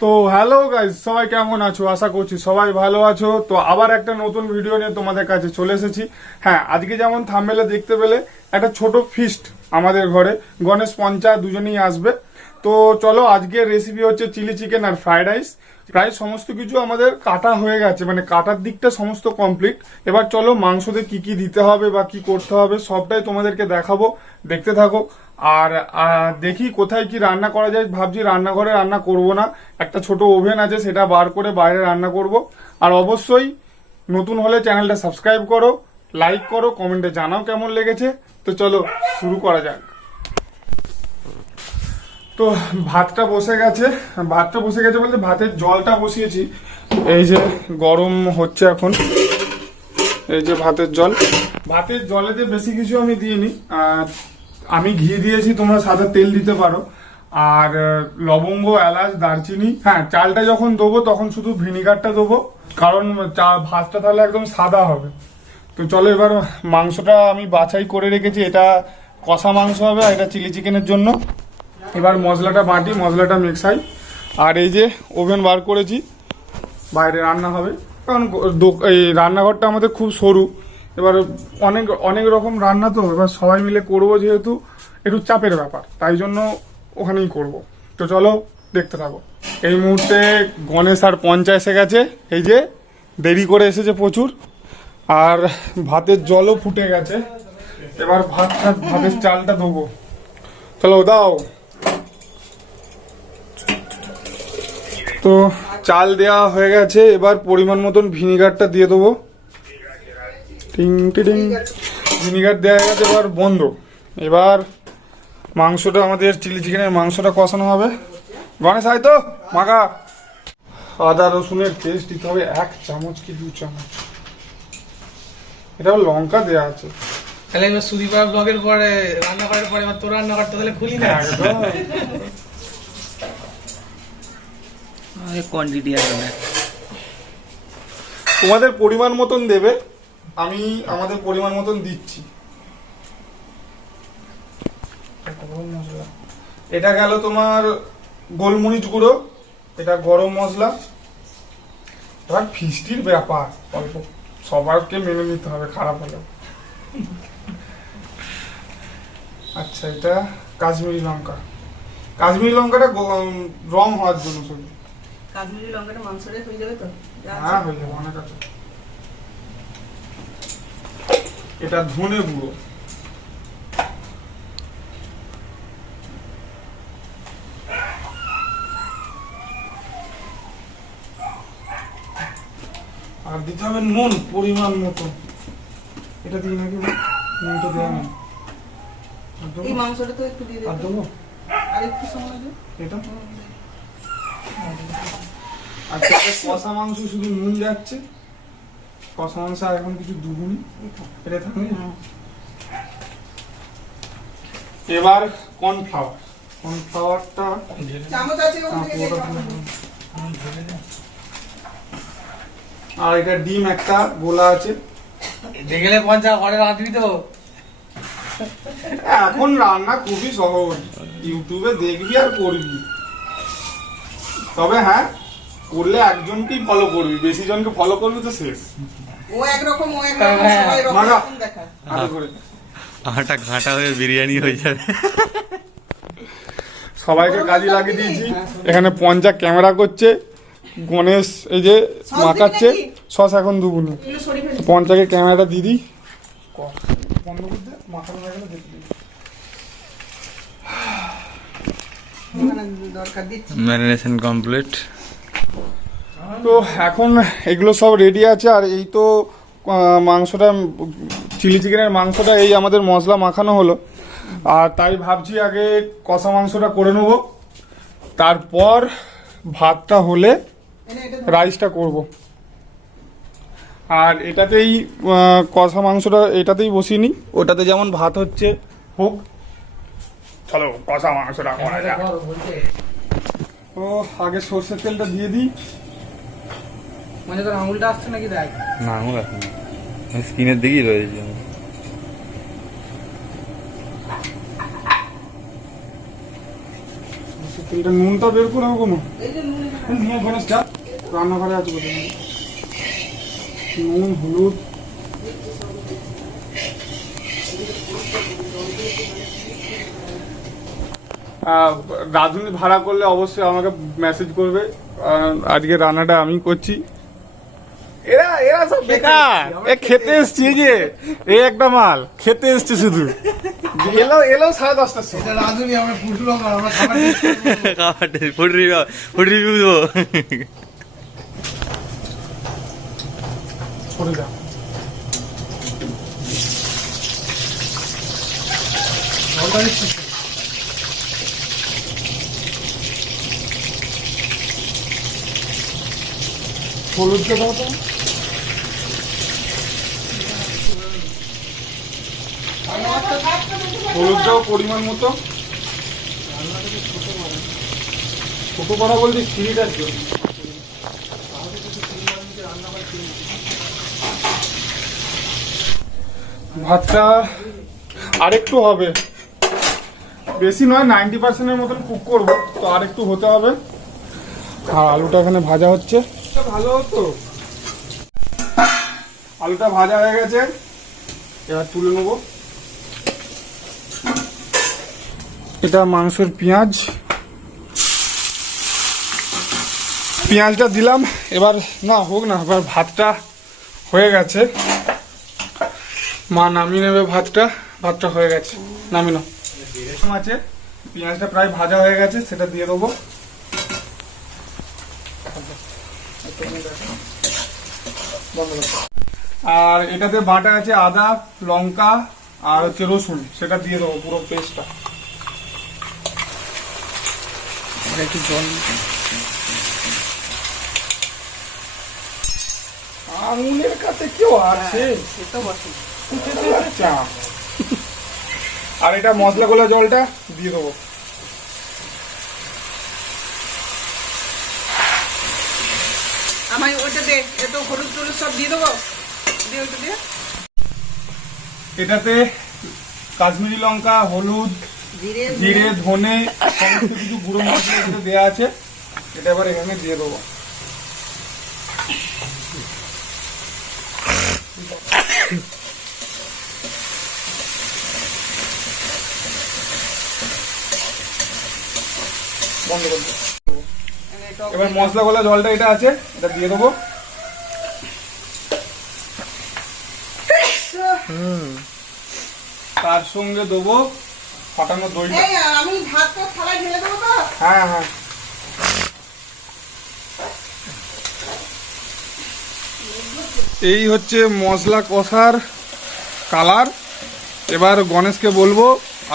তো hello guys, সবাই কেমন আছো? আশা করছি সবাই ভালো আছো। তো আবার একটা নতুন ভিডিও নিয়ে তোমাদের কাছে চলে এসেছি। হ্যাঁ, আজকে যেমন থাম্বনেলে দেখতে পেলে একটা ছোট ফিস্ট আমাদের ঘরে, গণেশ পঞ্চা দুজনেই আসবে। তো চলো, আজকে রেসিপি হচ্ছে চিলি চিকেন আর ফ্রাইড রাইস। প্রায় সমস্ত কিছু আমাদের কাটা হয়ে গেছে, মানে কাটার দিকটা সমস্ত কমপ্লিট। এবার চলো মাংসতে কি কি দিতে হবে বা কি করতে হবে সবটাই তোমাদেরকে দেখাবো, দেখতে থাকো। আর দেখি কোথায় কি রান্না করা যায়। ভাবছি রান্নাঘরে রান্না করব না, একটা ছোট ওভেন আছে সেটা বার করে বাইরে রান্না করব। আর অবশ্যই নতুন হলে চ্যানেলটা সাবস্ক্রাইব করো, লাইক করো, কমেন্টে জানাও কেমন লেগেছে। তো চলো শুরু করা যাক। তো ভাতটা বসে গেছে বলতে ভাতের জলটা বসিয়েছি। এই যে গরম হচ্ছে এখন, এই যে ভাতের জলেতে বেশি কিছু আমি দিইনি। আমি ঘি দিয়েছি, তোমরা সাদা তেল দিতে পারো। আর লবঙ্গ, এলাচ, দারচিনি। হ্যাঁ, চালটা যখন দেবো তখন শুধু ভিনিগারটা দেবো, কারণ ভাতটা তাহলে একদম সাদা হবে। তো চলো এবার মাংসটা আমি বাছাই করে রেখেছি, এটা কষা মাংস হবে আর এটা চিলি চিকেনের জন্য। এবার মশলাটা বাটি, মশলাটা মেশাই। আর এই যে ওভেন বার করেছি, বাইরে রান্না হবে, কারণ এই রান্নাঘরটা আমাদের খুব সরু। এবার অনেক অনেক রকম রান্না, তো এবার সবাই মিলে করব, যেহেতু একটু চাপের ব্যাপার, তাই জন্য ওখানেই করব। তো চলো দেখতে থাকো। এই মুহূর্তে গণেশ আর পঞ্চা এসে গেছে, এই যে দেরি করে এসেছে প্রচুর। আর ভাতের জলও ফুটে গেছে। এবার ভাতের চালটা দেবো। চলো দাও। তো চাল দেওয়া হয়ে গেছে, এবার পরিমাণ মতন ভিনিগারটা দিয়ে দেবো। টিং টিং, ভিনিগার দেওয়া গেছে, এবার বন্ধ। এবার মাংসটা, আমাদের চিলি চিকেনের মাংসটা কষানো হবে। গণেশ আয় তো, মাখা। আদা রসুনের পেস্ট দিতে হবে 1 চামচ কি 2 চামচ। এটা লঙ্কা দেওয়া আছে। তাহলে এবার সুদীপা ব্লগের পরে রান্না করার পরে এবার তোর রান্না করতে তাহলে খুলি না একদম কোয়ান্টিটি আসবে না। তোমাদের পরিমাণ মতন দেবে, আমি আমাদের পরিমাণ মতন দিচ্ছি। এটা গেল তোমার গোলমরিচ গুঁড়ো, এটা গরম মশলা। এবার ফিস্টির ব্যাপার, অল্প সবারকে মেনে নিতে হবে, খারাপ হলে। আচ্ছা, এটা কাশ্মীরি লঙ্কাটা রং হওয়ার জন্য শুধু। কাশ্মীরি লঙ্কাটা মাংসটা হয়ে যাবে তো? হ্যাঁ, হয়ে যাবে, অনেক আছে। এটা ধনে গুঁড়ো, আর দিতে হবে নুন পরিমাণ মতো। এটা দিই নাকি? নুনটা দেওয়া নেই। এই মাংসটা তো একটু দিয়ে আর দেবো, দেবো আর একটু সময় দে। এটা। আচ্ছা, কষা মাংস শুধু নুন যাচ্ছে, কষা মাংস আর এখন কিছু দুগুনি এটা থাকবে। এবার কর্নফ্লাওয়ারটা চামচ আছে ওখান থেকে দিয়ে দাও। আর এটা ডিম একটা গোলা আছে। দেখলে পঞ্চা ঘরে রাঁধবি তো? এখন রান্না খুবই সহজ, ইউটিউবে দেখবি আর করবি। তবে হ্যাঁ, করলে একজনকেই ফলো করবি, বেশি জনকে ফলো করবি তো শেষ। ও একরকম সবাই রকম দেখায়। হাতে করে আটা ঘাটা হয়ে বিরিয়ানি হয়ে যাবে। সবাইকে কাজে লাগিয়ে দিয়েছি। এখানে পঞ্চা ক্যামেরা করছে, গণেশ এই যে মাখাচ্ছে। সস এখন দুগুনি। এগুলো সরিয়ে ফেলি। পঞ্চাকে ক্যামেরাটা দিদি বন্ধ করতে, মাখানো হয়ে গেলে দেখে দিবি। ওখানে দরকার দিচ্ছি। Marination complete. তো এখন এগুলো সব রেডি আছে। আর এই তো মাংসটা, চিলি চিকেনের মাংসটা এই আমাদের মশলা মাখানো হলো। আর তাই ভাবছি আগে কষা মাংসটা করে নেব, তারপর ভাতটা হলে রাইসটা করব। আর এটাতেই কষা মাংসটা এটাতেই বসিয়ে নি, ওটাতে যেমন ভাত হচ্ছে হোক। চলো কষা মাংসটা করা যাক। তো আগে সর্ষের তেলটা দিয়ে দিই। মানে তোর আঙুলটা আসছে নাকি দেখ? না, আঙুল আসেনি, স্কিনের দিকেই রয়েছে। তেলটা নুনটা বের করে নেবো কোনো। এই যে নুন নিয়ে গণেশ যা রান্নাঘরে আছে বলে নুন হলুদ রাঁধুনি ভাড়া করলে অবশ্যই আমাকে মেসেজ করবে। আজকে রান্নাটা আমি করছি। এরা এরা সব বেকার, এ খেতে এসছি যে এই একটা মাল খেতে এসছে শুধু। এলো এলো 10:30টার সময়। এটা রাঁধুনি, আমরা ফুড ব্লগার, আমরা খাবার taste করবো। ফুড রিভিউ দেবো। সরে যা। জলটা দিচ্ছিস? হলুদটা দাও তো। হলুদটাও পরিমাণ মতো। ছোট করা বলতে খিরিটার জন্য। ভাতটা আরেকটু হবে, বেশি নয়, 90% মতন কুক করবো, তো আরেকটু হতে হবে। আর আলুটা এখানে ভাজা হচ্ছে, ভালো হতো। আলুটা ভাজা হয়ে গেছে, এবার তুলে নেবো। এটা মাংসের পেঁয়াজ, পেঁয়াজটা দিলাম। এবার না হোক না, এবার ভাতটা হয়ে গেছে, মা নামিয়ে নেবে ভাতটা। ভাতটা হয়ে গেছে, নামিয়ে নাও। আছে পেঁয়াজটা প্রায় ভাজা হয়ে গেছে, সেটা দিয়ে দেবো। আর এটাতে বাটা আছে আদা লঙ্কা আর হচ্ছে রসুন, সেটা দিয়ে দেবো পুরো পেস্টটা। একটু জল, আঙুলের কাছে কেউ আছে? আচ্ছা, আর এটা মশলা গোলা জলটা দিয়ে দেবো। আমায় ওটা দে, একটু হলুদ টলুদ সব দিয়ে দেবো, দিয়ে ওটা দিয়ে। এটাতে কাশ্মীরি লঙ্কা, হলুদ, জিরে, ধনে সমস্ত কিছু গুঁড়ো মশলা এটাতে দেওয়া আছে। এটা এবার এখানে দিয়ে দেবো। বন্ধ করে দেবো। এবার মশলা গোলা জলটা এটা আছে, এটা দিয়ে দেবো। তার সঙ্গে দেবো ফাটানো দই। এই আমি ভাতটা থালায় ঢেলে দেবো তো? হ্যাঁ হ্যাঁ, এই হচ্ছে মশলা কষার কালার। এবার গণেশকে বলবো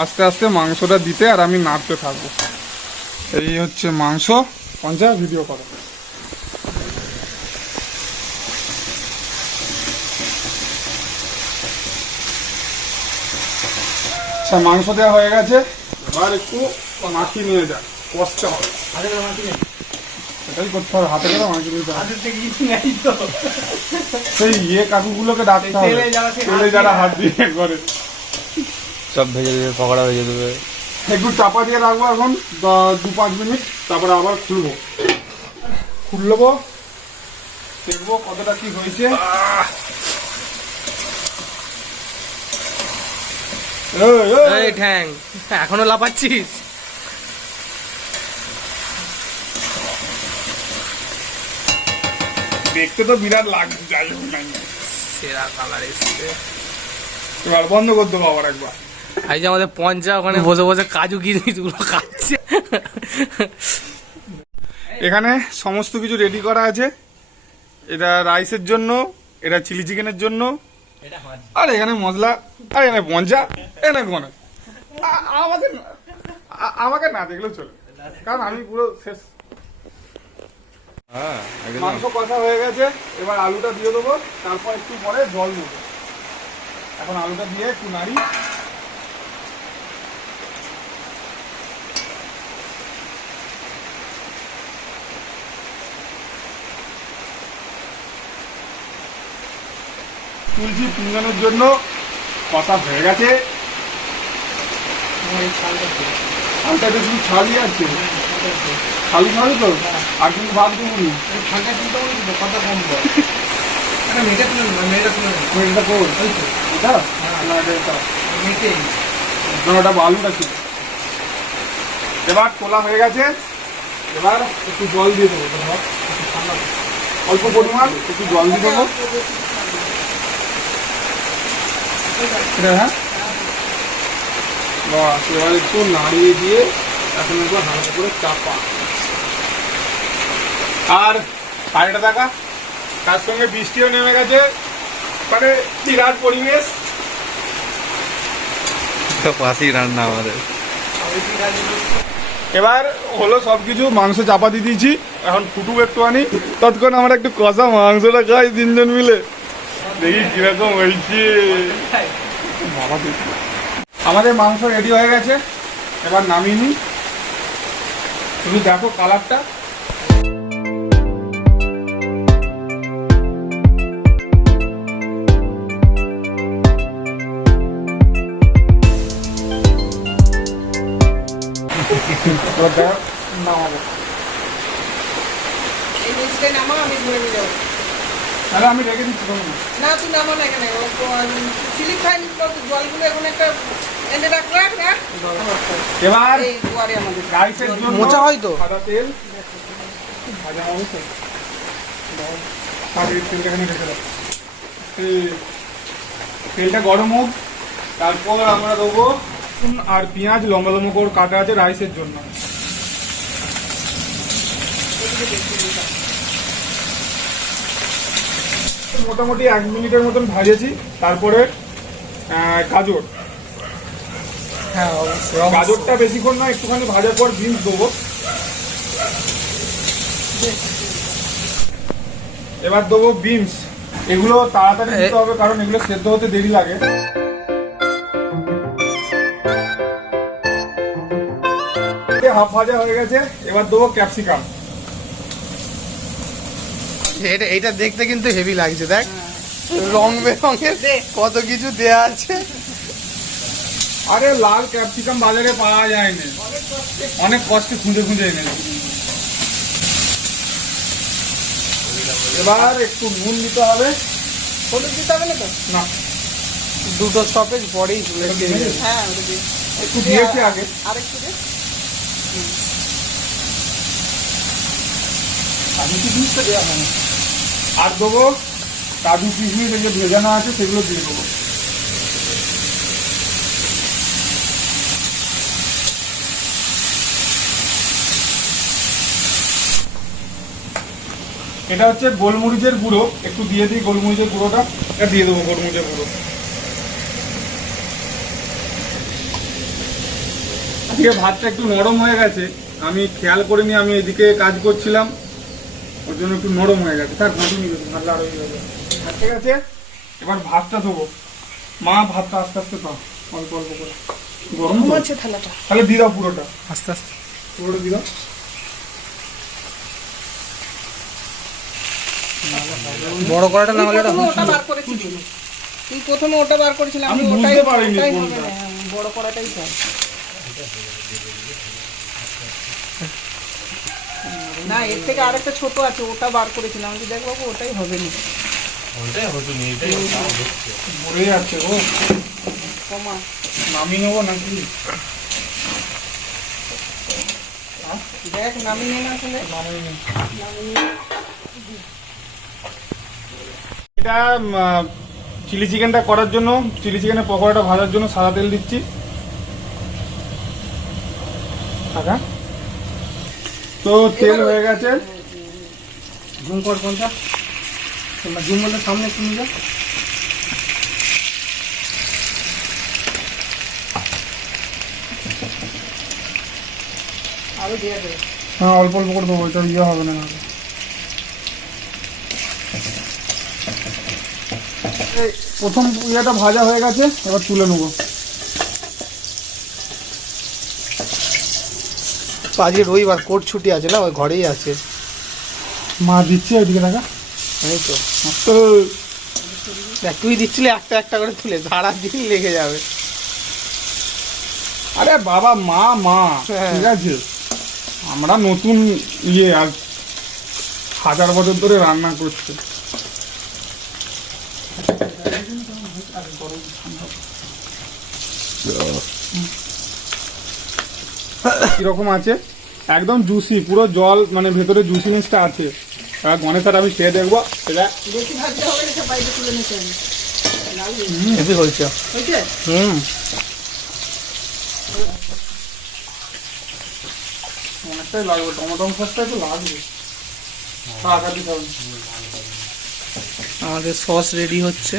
আস্তে আস্তে মাংসটা দিতে, আর আমি নাড়তে থাকবো। এই হচ্ছে মাংস। পঞ্চা ভিডিও করো। আচ্ছা, মাংস দেওয়া হয়ে গেছে, এবার একটু মাখিয়ে নিয়ে যা, কষতে হবে। এটাই করতে হবে, হাতে করে মাখিয়ে নিতে হবে। হাতের থেকে কিছু নেই তো। সেই কাকুগুলোকে ডাকতে হবে, তেলে যারা হাত দিয়ে করে। সব ভেজে দেবে, পকোড়া ভেজে দেবে। একটু চাপা দিয়ে রাখবো এখন 2-5 মিনিট, তারপরে আবার খুলবো। খুলবো, দেখবো কতটা কি হয়েছে। এই ঠ্যাং, এখনো লাফাচ্ছিস? দেখতে তো বিরাট লাগছে, যাই হোক নাই, সেরা কালার এসছে। এবার বন্ধ করে দেবো আবার একবার। এই যে আমাদের পঞ্চা ওখানে বসে বসে কাজু কিশমিশগুলো খাচ্ছে। এখানে সমস্ত কিছু রেডি করা আছে। এটা রাইসের জন্য, এটা চিলি চিকেনের জন্য, আর এখানে মশলা, আর এখানে পঞ্চা, এখানে কোন আমাকে না দেখলেও চলে, কারণ আমি পুরো শেষ। হ্যাঁ, মাংস কষা হয়ে গেছে, এবার আলুটা দিয়ে দেবো, তারপর একটু পরে জল দেবো। এখন আলুটা দিয়ে একটু নাড়ি। তুলছি পিঙ্গানোর জন্য, কষা হয়ে গেছে। ছালটা শুধু ছালই আছে, খালি খালি তো। আর কিন্তু ভাত দিব নি। ঠান্ডা চিন্তা করে দিব, কথা কম বল। একটা মেয়েটা তুলে নেবো, মেয়েটা তুলে নেবো। ওই এটা কোন? ওই তো, এটা? না, এটা। মেয়েটাই। না, ওটা বালুটা ছিল। এবার তোলা হয়ে গেছে, এবার একটু জল দিয়ে দেবো, ধর, একটু ঠান্ডা করে। অল্প পরিমাণ একটু জল দিয়ে দেবো। এটা, হ্যাঁ, বাস, এবার একটু নাড়িয়ে দিয়ে এখন একটু হালকা করে চাপা। আর আরেকটা দেখা, তার সঙ্গে বৃষ্টিও নেমে গেছে, মানে বিরাট পরিবেশ। পাশেই রান্না আমাদের। এবার হলো সবকিছু, মাংস চাপা দিয়ে দিয়েছি, এখন ফুটুক একটুখানি, ততক্ষণ আমরা একটু কষা মাংসটা খাই তিনজন মিলে, দেখি কিরকম হয়েছে। বাবা দেখি। আমাদের মাংস রেডি হয়ে গেছে, এবার নামিয়ে নিই। তুমি দেখো কালারটা। নামাবো। এই মিক্সটা নামা, আমি ধরে নিয়ে যাবো। তাহলে আমি রেখে দিচ্ছি তোমার। না তুই নামো না এখানে, সিলিপ ফাইন জলগুলো এখন একটা এনে রাখ রাখ রাখ। এবার এই দুয়ারে আমাদের রাইসের জন্য মোচা হয় তো? সাদা তেল, ভাজা মাংস, আর এই তেলটা এখানে রেখে দাও। তেলটা গরম হোক, তারপর আমরা দেবো রসুন আর পেঁয়াজ লম্বা লম্বা করে কাটা আছে রাইসের জন্য। মোটামুটি 1 মিনিটের মতন ভাজেছি, তারপরে গাজর, হ্যাঁ অবশ্যই। গাজরটা বেশিক্ষণ না, একটুখানি ভাজার পর বিনস দেবো। এবার দেবো বিনস, এগুলো তাড়াতাড়ি দিতে হবে কারণ এগুলো সেদ্ধ হতে দেরি লাগে। হাফ ভাজা হয়ে গেছে, এবার দেবো ক্যাপসিকাম। এইটা দেখতে কিন্তু হেভি লাগছে, দেখ রং বেরঙের কত কিছু দেয়া আছে। আরে লাল ক্যাপসিকাম বাজারে পাওয়া যায় না, অনেক কষ্টে খুঁজে খুঁজে এনেছি। এবার একটু নুন দিতে হবে। হলুদ দিতে হবে না তো? না, দুটো স্টপেজ পরেই চলে হ্যাঁ ওটা দিয়ে। একটু দিয়েছি আগে। আরেকটু দে। কাজু কিশমিশটা দেওয়া হয় না। আর দেবো কাজু কিশমিশ, যেগুলো ভেজানো আছে সেগুলো দিয়ে দেবো। এটা হচ্ছে গোলমরিচের গুঁড়ো, একটু দিয়ে দিই গোলমরিচের গুঁড়োটা, এটা দিয়ে দেবো গোলমরিচের গুঁড়ো। আজকে ভাতটা একটু নরম হয়ে গেছে, আমি খেয়াল করিনি, আমি এদিকে কাজ করছিলাম, ওর জন্য একটু নরম হয়ে গেছে। থাক, ভাতই নিয়ে গেছে, ভাত আরো হয়ে যাবে। ঠিক আছে, এবার ভাতটা দেবো। মা ভাতটা আস্তে আস্তে দাও, অল্প অল্প করে, গরম তো। আছে থালাটা। তাহলে দিয়ে দাও পুরোটা, আস্তে আস্তে। পুরোটা দিয়ে দাও। বড় কড়াটা না হলে এটা প্রথমে ওটা বার করেছিলি, তুই প্রথমে ওটা বার করেছিলাম, আমি ওটাই বুঝতে পারিনি ওটাই কোনটা। হবে না, বড় কড়াটাই চাই। না এর থেকে আরেকটা ছোট আছে, ওটা বার করেছিলাম, আমি দেখ বাবু ওটাই হবে না। মরে যাচ্ছে ও, কমা নামিয়ে নেবো নাকি? দেখ নামিয়ে না আসলে এটা চিলি চিকেনটা করার জন্য, চিলি চিকেনের পকোড়াটা ভাজার জন্য সাদা তেল দিচ্ছি। টাকা তো তেল হয়ে গেছে। জুম কর কোনটা, জুম বলে সামনে একটু নিয়ে যা। আরো দিয়ে দেবে। হ্যাঁ অল্প অল্প করে দেবো, এটা ইয়ে হবে না। প্রথম ইয়েটা ভাজা হয়ে গেছে, এবার তুলে নেবো। আজকে রবিবার, কোর্ট ছুটি আছে না, ওই ঘরেই আছে। মা দিচ্ছে ওইদিকে টাকা। এই তো তো দেখ, তুই দিচ্ছিলি একটা একটা করে তুলে, সারা দিন লেগে যাবে। আরে বাবা, মা মা হ্যাঁ। ঠিক আছে, আমরা নতুন ইয়ে আর 1000 বছর ধরে রান্না করছে। কিরকম আছে? একদম জুসি, পুরো জল, মানে ভেতরে জুসিনেসটা আছে। আর গণেশ আর আমি খেয়ে দেখবো এটা। বেশি ভাজতে হবে না, বাইরে তুলে নিতে হবে। হেভি হয়েছে। হয়েছে? অনেকটাই লাগবে, টমেটো সসটা একটু লাগবে। আমাদের সস রেডি হচ্ছে।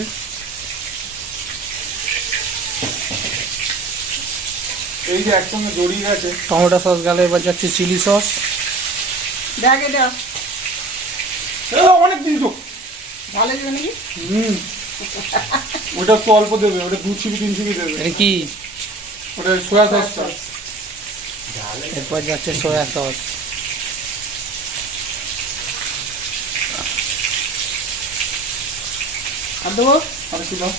এই যে একসঙ্গে জড়িয়ে গেছে। টমেটো সস গেলে এবার যাচ্ছে চিলি সস। দেখ এটা অনেক দিন তো ভালো দেবে নাকি? ওটা তো অল্প দেবে, ওটা 2 চিবি 3 চিবি দেবে। এটা কি? ওটা সোয়া সসটা। এরপর যাচ্ছে সয়া সস। আর দেবো আর কি দাও,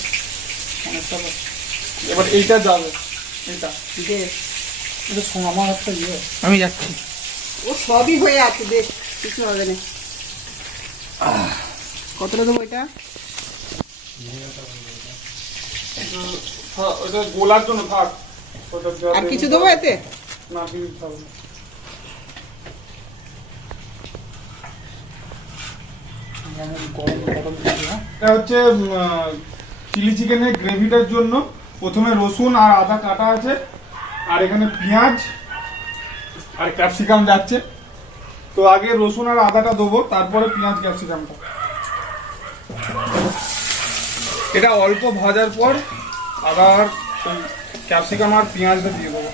অনেকটা দাও। এবার এইটা যাবে, এটা দে। এটা আমার একটা ইয়ে। আমি যাচ্ছি। ও সবই হয়ে আছে, দেখ কিছু হবে না। কতটা দেবো এটা? ওটা গোলার জন্য থাক। ওটা আর কিছু দেবো এতে? না, কিছু থাকবে না। এটা হচ্ছে চিলি চিকেনের গ্রেভিটার জন্য প্রথমে রসুন আর আদা কাটা আছে, আর এখানে পেঁয়াজ আর ক্যাপসিকাম যাচ্ছে। তো আগে রসুন আর আদাটা দেবো, তারপরে পেঁয়াজ ক্যাপসিকামটা। এটা অল্প ভাজার পর আদা আর ক্যাপসিকাম আর পেঁয়াজটা দিয়ে দেবো।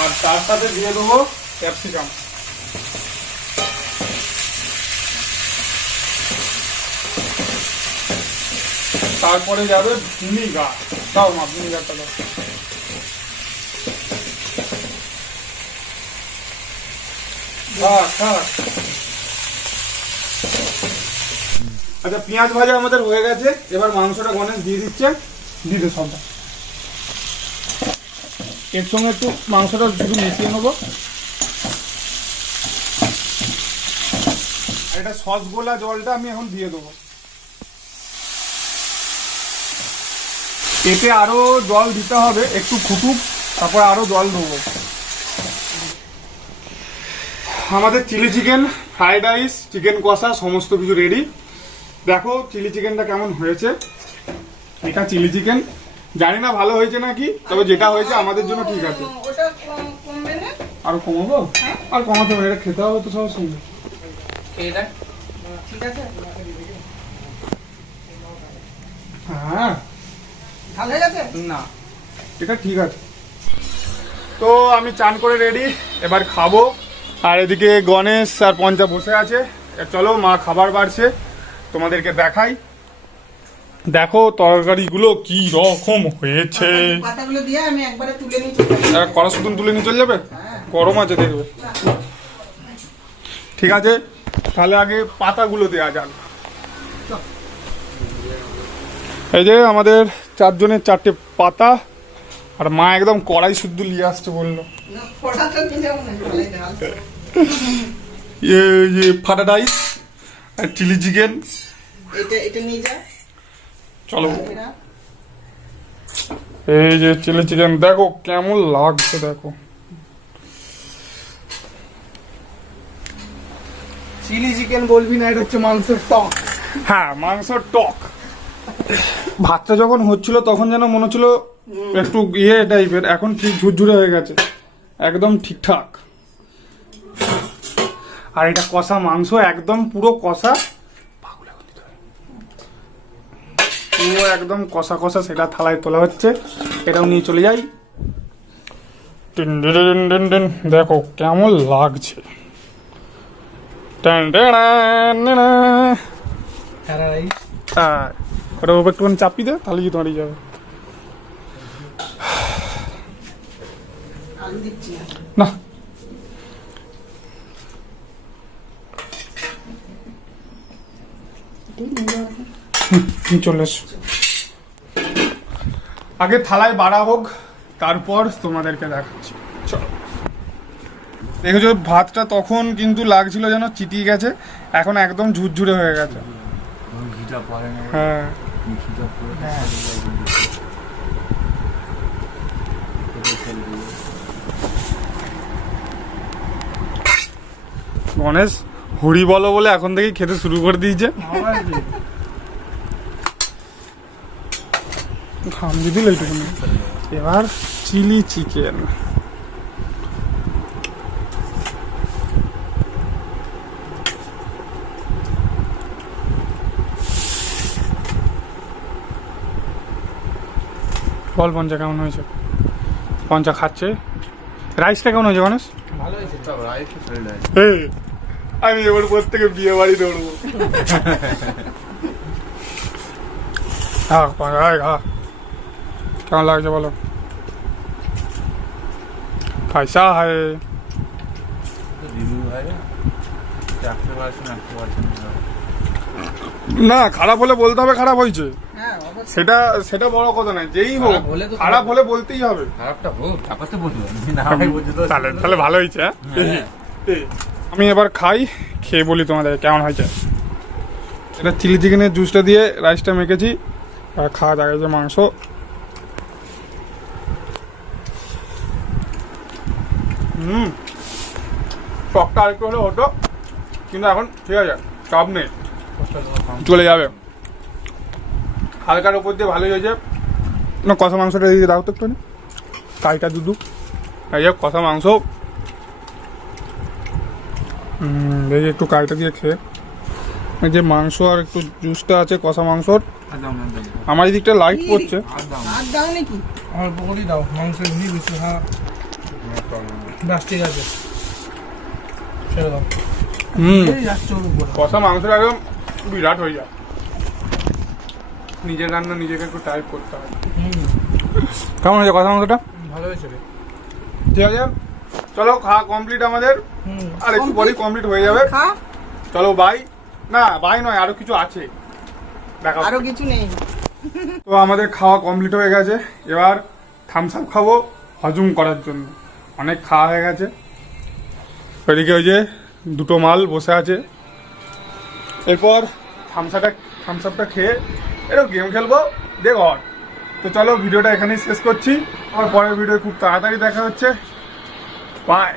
আর তার সাথে দিয়ে দেবো ক্যাপসিকাম। তারপরে যাবে ভিনিগার। দাও মা, ভিনিগারটা দাও। আচ্ছা, পেঁয়াজ ভাজা আমাদের হয়ে গেছে। এবার মাংসটা গণেশ দিয়ে দিচ্ছে। দিতে সবটা এর সঙ্গে একটু মাংসটা শুধু মিশিয়ে নেবো। আর এটা সস গোলা জলটা আমি এখন দিয়ে দেবো। এতে আরো জল দিতে হবে, একটু ফুটুক, তারপর আরো জল দেবো। আমাদের chilli chicken, fried rice, chicken কষা সমস্ত কিছু রেডি। দেখো চিলি চিকেনটা কেমন হয়েছে। এটা চিলি চিকেন, জানি না ভালো হয়েছে নাকি, তবে যেটা হয়েছে আমাদের জন্য ঠিক আছে। ওটা কমবে না? আর কমাবো? আর কমাতে হবে, এটা খেতে হবে তো সবার সঙ্গে। ঠিক আছে, হ্যাঁ ভালো হয়ে গেছে না, এটা ঠিক আছে। তো আমি চান করে রেডি, এবার খাবো। আর এদিকে গণেশ আর পঞ্চা বসে আছে। চলো, মা খাবার বাড়ছে, তোমাদেরকে দেখাই। দেখো তরকারিগুলো কি রকম হয়েছে। পাতাগুলো দিয়ে আমি একবারে তুলে নিচ্ছি। কড়া শুধু তুলে নিয়ে চলে যাবে, গরম আছে দেখবে। ঠিক আছে, তাহলে আগে পাতাগুলো দেওয়া যাক। এই যে আমাদের 4 জনের 4টে পাতা, আর মা একদম কড়াই শুদ্ধ নিয়ে আসছে বললো। ফ্রাইড রাইস আর চিলি চিকেন। এটা নিয়ে যা। চলো, এই যে চিলি চিকেন দেখো কেমন লাগছে। দেখো চিলি চিকেন বলবি না, এটা হচ্ছে মাংসের টক। হ্যাঁ, মাংসর টক। ভাতটা যখন হচ্ছিল তখন যেন মনে হচ্ছিল একটু ইয়ে টাইপের, এখন ঠিক ঝুরঝুরে হয়ে গেছে, একদম ঠিকঠাক। আর এটা কষা মাংস, একদম পুরো কষা, পুরো একদম কষা কষা। সেটা থালায় তোলা হচ্ছে, এটাও নিয়ে চলে যাই। দেখো কেমন লাগছে। হ্যাঁ, ওটা একটুখানি চাপি দে, তাহলে কি দাঁড়িয়ে যাবে। আলু দিচ্ছি না, চলে এসো। আগে থালায় বাড়া হোক, তারপর তোমাদেরকে দেখাচ্ছি। চলো দেখেছো ভাতটা তখন কিন্তু লাগছিল যেন চিটিয়ে গেছে, এখন একদম ঝুরঝুরে হয়ে গেছে। হ্যাঁ গণেশ হরি বলো বলে এখন থেকেই খেতে শুরু করে দিয়েছে। ঘাম দিয়ে দিল এইটুকুনি। এবার চিলি চিকেন। বল পঞ্চা কেমন হয়েছে? পঞ্চা খাচ্ছে। রাইসটা কেমন হয়েছে গণেশ? এই, আমি এবার প্রত্যেকে বিয়ে বাড়ি দৌড়বো। কেমন লাগছে বলো? कैसा है? না খারাপ হলে বলতে হবে খারাপ হয়েছে, হ্যাঁ অবশ্যই। সেটা সেটা বড় কথা নয়, যেই হোক খারাপ হলে তো খারাপ হলে বলতেই হবে। খারাপটা হোক তারপর তো বলবো না ভাই বলছি তো তাহলে তাহলে ভালো হয়েছে। আমি এবার খাই, খেয়ে বলি তোমাদের কেমন হয়েছে। এটা চিলি চিকেনের জুসটা দিয়ে রাইসটা মেখেছি আর খাওয়া যাবে যে মাংস। টকটা আরেকটু হলে হতো, কিন্তু এখন ঠিক আছে, চাপ নেই, চলে যাবে। হালকার উপর দিয়ে ভালোই হয়েছে। না কষা মাংসটা দিয়ে দাও তো একটু, কাইটা দুদু এই যে কষা মাংস। দেখি একটু কাইটা দিয়ে খেয়ে, এই যে মাংস আর একটু জুসটা আছে কষা মাংসর। আমার এই দিকটা লাইট পড়ছে। আর দাও নাকি? অল্প করেই দাও, মাংস এমনি বেশি হ্যাঁ ব্যাস ঠিক আছে ছেড়ে দাও। এই যাচ্ছে ওর উপরে। কষা মাংসটা একদম বিরাট হয়ে যায়। নিজের রান্না নিজেকে একটু টাইপ করতে হয়। কেমন হয়েছে কষা মাংসটা? ভালো হয়েছে রে। ঠিক আছে, চলো খাওয়া কমপ্লিট আমাদের, আর একটু পরেই কমপ্লিট হয়ে যাবে। খা, চলো বাই। না বাই নয়, আরো কিছু আছে দেখা। আরো কিছু নেই। তো আমাদের খাওয়া কমপ্লিট হয়ে গেছে, এবার থামস আপ খাবো হজম করার জন্য। অনেক খাওয়া হয়ে গেছে। ওইদিকে ওই যে দুটো মাল বসে আছে। এরপর থামস আপটা খেয়ে এরকম গেম খেলবো দেখ। তো চলো ভিডিওটা এখানেই শেষ করছি, আর পরের ভিডিও খুব তাড়াতাড়ি দেখা হচ্ছে। বাই।